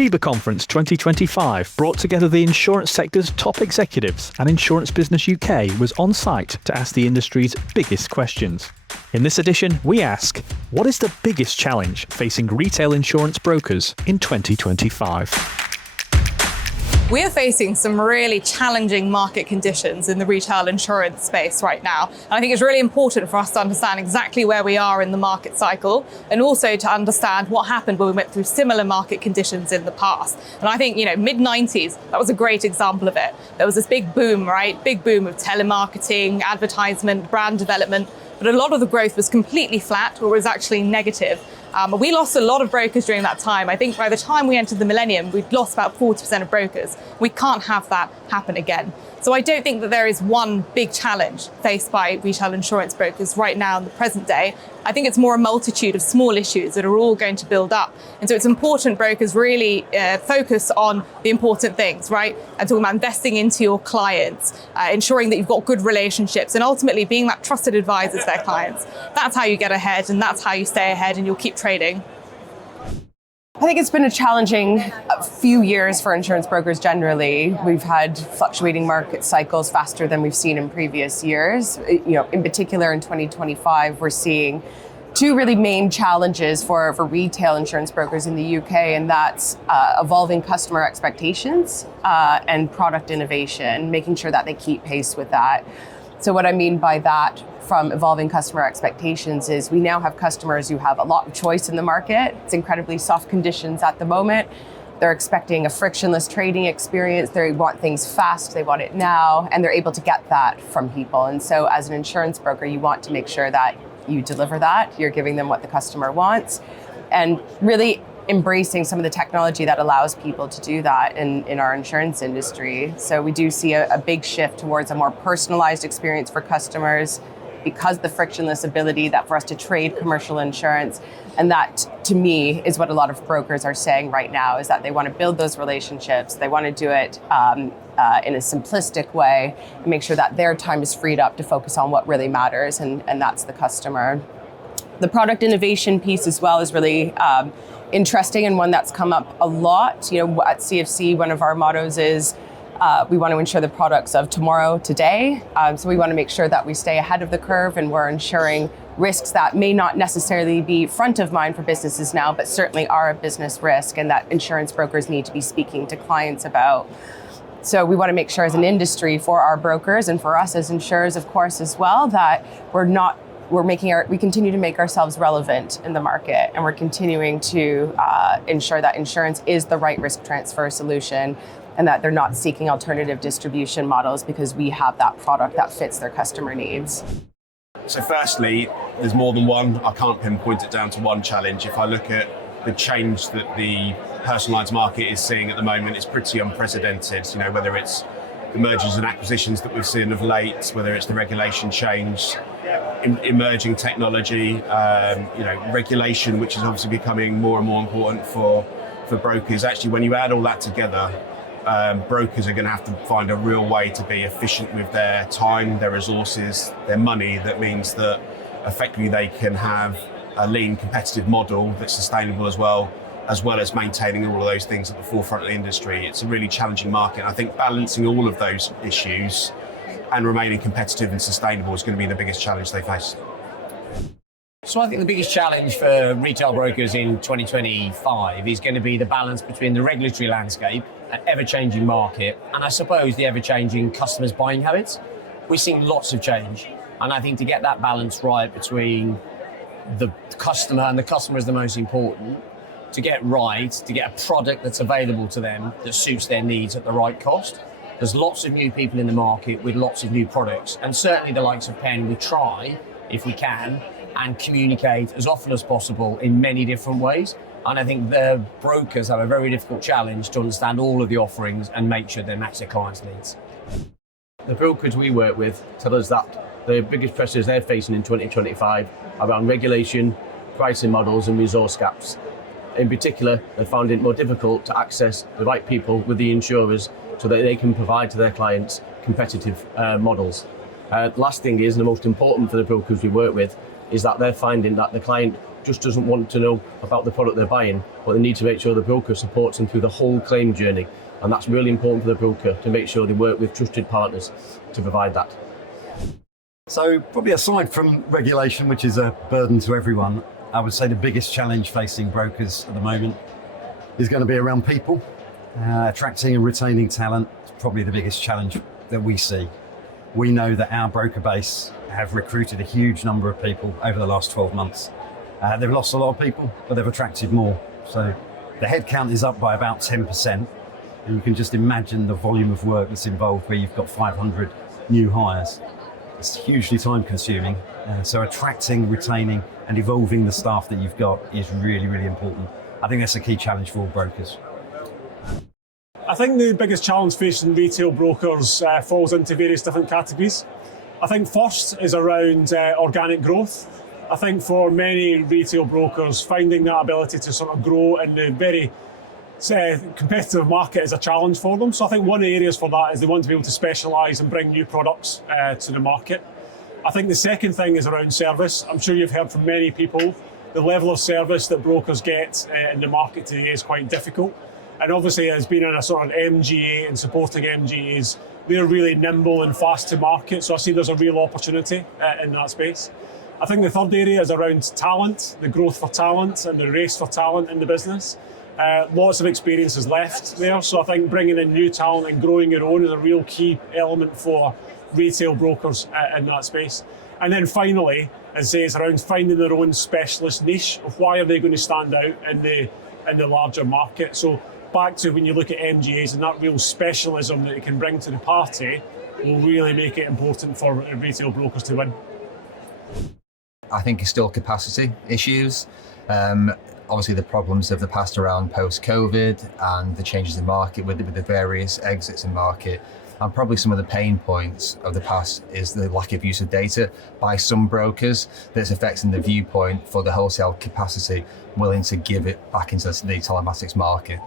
BIBA Conference 2025 brought together the insurance sector's top executives, and Insurance Business UK was on site to ask the industry's biggest questions. In this edition, we ask, what is the biggest challenge facing retail insurance brokers in 2025? We are facing some really challenging market conditions in the retail insurance space right now. And I think it's really important for us to understand exactly where we are in the market cycle, and also to understand what happened when we went through similar market conditions in the past. And I think, mid-90s, that was a great example of it. There was this big boom, right? Big boom of telemarketing, advertisement, brand development. But a lot of the growth was completely flat, or was actually negative. We lost a lot of brokers during that time. I think by the time we entered the millennium, we'd lost about 40% of brokers. We can't have that happen again. So I don't think that there is one big challenge faced by retail insurance brokers right now in the present day. I think it's more a multitude of small issues that are all going to build up. And so it's important brokers really focus on the important things, right? And talking about investing into your clients, ensuring that you've got good relationships, and ultimately being that trusted advisor to their clients. That's how you get ahead, and that's how you stay ahead, and you'll keep trading. I think it's been a challenging few years for insurance brokers generally. We've had fluctuating market cycles faster than we've seen in previous years. In particular in 2025, we're seeing two really main challenges for retail insurance brokers in the UK, and that's evolving customer expectations and product innovation, making sure that they keep pace with that. So what I mean by that from evolving customer expectations is we now have customers who have a lot of choice in the market. It's incredibly soft conditions at the moment. They're expecting a frictionless trading experience. They want things fast, they want it now, and they're able to get that from people. And so as an insurance broker, you want to make sure that you deliver that, you're giving them what the customer wants, and really embracing some of the technology that allows people to do that in our insurance industry. So we do see a big shift towards a more personalized experience for customers, because the frictionless ability that for us to trade commercial insurance. And that, to me, is what a lot of brokers are saying right now, is that they want to build those relationships. They want to do it in a simplistic way and make sure that their time is freed up to focus on what really matters, and that's the customer. The product innovation piece as well is really interesting, and one that's come up a lot. At CFC, one of our mottos is we want to ensure the products of tomorrow, today. So we want to make sure that we stay ahead of the curve, and we're ensuring risks that may not necessarily be front of mind for businesses now, but certainly are a business risk, and that insurance brokers need to be speaking to clients about. So we want to make sure as an industry, for our brokers and for us as insurers, of course, as well, that we continue to make ourselves relevant in the market, and we're continuing to ensure that insurance is the right risk transfer solution, and that they're not seeking alternative distribution models because we have that product that fits their customer needs. So firstly, there's more than one. I can't pinpoint it down to one challenge. If I look at the change that the personal lines market is seeing at the moment, it's pretty unprecedented. Whether it's the mergers and acquisitions that we've seen of late, whether it's the regulation change, emerging technology, regulation, which is obviously becoming more and more important for brokers. Actually, when you add all that together, brokers are going to have to find a real way to be efficient with their time, their resources, their money. That means that effectively they can have a lean, competitive model that's sustainable as well as maintaining all of those things at the forefront of the industry. It's a really challenging market. I think balancing all of those issues and remaining competitive and sustainable is going to be the biggest challenge they face. So I think the biggest challenge for retail brokers in 2025 is going to be the balance between the regulatory landscape, an ever-changing market, and I suppose the ever-changing customers' buying habits. We're seeing lots of change, and I think to get that balance right between the customer, and the customer is the most important, to get a product that's available to them that suits their needs at the right cost. There's lots of new people in the market with lots of new products, and certainly the likes of Penn will try, if we can, and communicate as often as possible in many different ways. And I think the brokers have a very difficult challenge to understand all of the offerings and make sure they match their clients' needs. The brokers we work with tell us that the biggest pressures they're facing in 2025 are around regulation, pricing models and resource gaps. In particular, they found it more difficult to access the right people with the insurers so that they can provide to their clients competitive models. The last thing is, and the most important for the brokers we work with, is that they're finding that the client just doesn't want to know about the product they're buying, but they need to make sure the broker supports them through the whole claim journey. And that's really important for the broker, to make sure they work with trusted partners to provide that. So probably aside from regulation, which is a burden to everyone, I would say the biggest challenge facing brokers at the moment is going to be around people. Attracting and retaining talent is probably the biggest challenge that we see. We know that our broker base have recruited a huge number of people over the last 12 months. They've lost a lot of people, but they've attracted more. So the headcount is up by about 10%. And you can just imagine the volume of work that's involved where you've got 500 new hires. It's hugely time consuming. So attracting, retaining and evolving the staff that you've got is really, really important. I think that's a key challenge for all brokers. I think the biggest challenge facing retail brokers falls into various different categories. I think first is around organic growth. I think for many retail brokers, finding that ability to sort of grow in the very competitive market is a challenge for them. So I think one of the areas for that is they want to be able to specialise and bring new products to the market. I think the second thing is around service. I'm sure you've heard from many people, the level of service that brokers get in the market today is quite difficult. And obviously, as being in a sort of MGA and supporting MGAs, they're really nimble and fast to market. So I see there's a real opportunity in that space. I think the third area is around talent, the growth for talent and the race for talent in the business. Lots of experience is left there. So I think bringing in new talent and growing your own is a real key element for retail brokers in that space. And then finally, as I say, it's around finding their own specialist niche of why are they going to stand out in the larger market. So back to when you look at MGAs and that real specialism that it can bring to the party will really make it important for retail brokers to win. I think it's still capacity issues. Obviously the problems of the past around post-COVID and the changes in market with the various exits in market. And probably some of the pain points of the past is the lack of use of data by some brokers that's affecting the viewpoint for the wholesale capacity willing to give it back into the telematics market.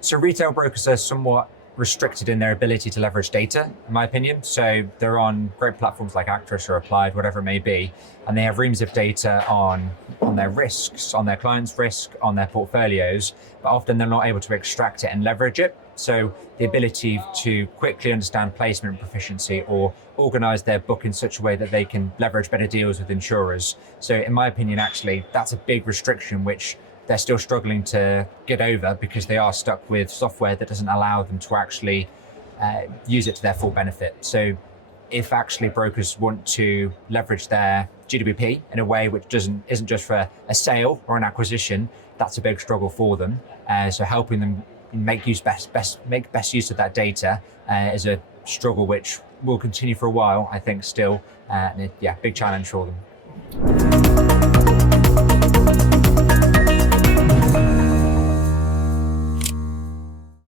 So retail brokers are somewhat restricted in their ability to leverage data, in my opinion. So they're on great platforms like Actress or Applied, whatever it may be, and they have reams of data on their risks, on their clients' risk, on their portfolios, but often they're not able to extract it and leverage it. So the ability to quickly understand placement proficiency or organize their book in such a way that they can leverage better deals with insurers. So in my opinion, actually, that's a big restriction which they're still struggling to get over because they are stuck with software that doesn't allow them to actually use it to their full benefit. So if actually brokers want to leverage their GWP in a way which isn't just for a sale or an acquisition, that's a big struggle for them. So helping them make best use of that data is a struggle which will continue for a while, I think still. Big challenge for them.